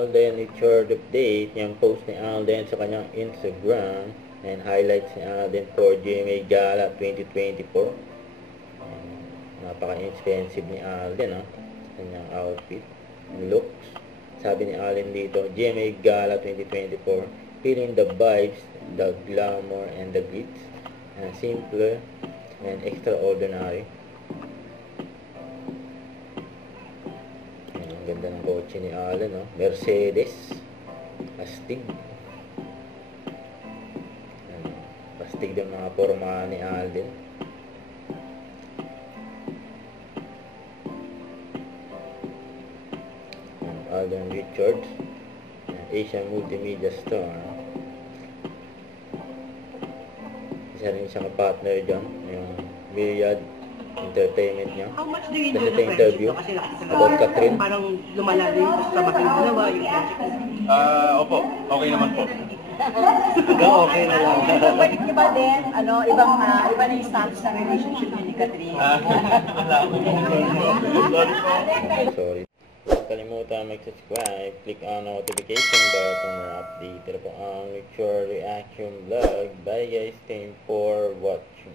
Alden Richard update, yung post ni Alden sa kanyang Instagram, and highlights ni Alden for GMA Gala 2024. Napaka-expensive ni Alden, kanyang outfit, looks. Sabi ni Alden dito, GMA Gala 2024, feeling the vibes, the glamour, and the glitz, simpler and extraordinary. Ang ganda ng kotse ni Alden, Mercedes, astig. Astig din mga forma ni Alden. Alden Richards, Asian Multimedia Store. Isa rin siyang partner dyan, yung Myriad Entertainment niya. How much do you Kasi do the interview friendship? Kasi about Catherine. parang lumalalim sa mga dalawa yung friendship. Opo, okay naman po. Okay na lang. Balik niyo ba din, iba na yung status ng relationship niyo ni Catherine? Wala po. Sorry po. Sorry. Huwag kalimutan mag-subscribe, click on notification bell para more update. Ito po ang Mature Reaction Vlog. Bye guys, thank you for watching.